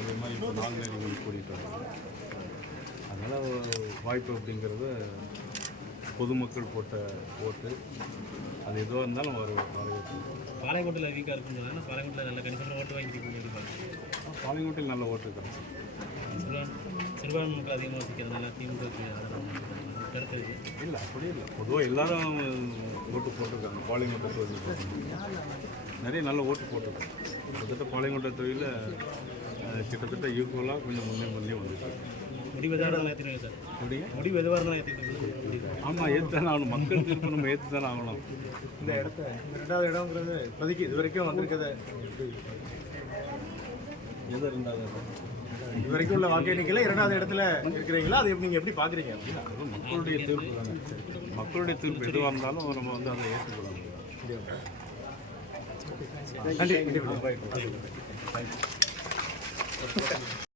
அதே மாதிரி இப்போ நாங்குநேரிகள் கூட்டிகிட்டு வராங்க அதனால் வாய்ப்பு அப்படிங்கிறது பொதுமக்கள் போட்ட ஓட்டு. அது எதுவாக இருந்தாலும் வர வரவேற்று பாளையங்கோட்டில் வீக்காக இருக்குன்னு சொன்னாங்க. பாளையங்கோட்டில் நல்ல கணிசமான ஓட்டு எதிர்பார்க்குறேன் பாளையங்கோட்டையில் நல்ல ஓட்டு கிடைச்சி சிறுபான் சிறுபான்மை மக்கள் அதிகமாக வசிக்கிறதுனால திமுக இல்லை. அப்படி இல்லை. பொதுவாக எல்லாரும் ஓட்டு போட்டிருக்காங்க. பாளையங்கோட்டை தொழில் நிறைய நல்ல ஓட்டு போட்டிருக்காங்க. கிட்டத்தட்ட பாளையங்கோட்டை தொழிலில் கிட்டத்தட்ட ஈக்குவலாக கொஞ்சம் முன்னே முன்னே வந்துருக்கு முடிவு எதுவாக இருந்தாலும் ஆமாம் ஏற்று தானே ஆகணும். மக்கள் தீர்ப்பு நம்ம ஏற்று தானே ஆகணும். இந்த இடத்த இந்த ரெண்டாவது இடம்ங்கிறது இப்போதைக்கு இது வரைக்கும் வந்திருக்கிறத எது இருந்தாலும் இது வரைக்கும் உள்ள வாக்கு எண்ணிக்கையில் இரண்டாவது இடத்துல இருக்கிறீங்களா? அதை நீங்க எப்படி பாக்குறீங்க அப்படின்னா? மக்களுடைய தீர்ப்பு தானே. மக்களுடைய தீர்ப்பு எதுவாக இருந்தாலும் நம்ம வந்து அதை ஏற்றுக்கொள்ள முடியும். நன்றி.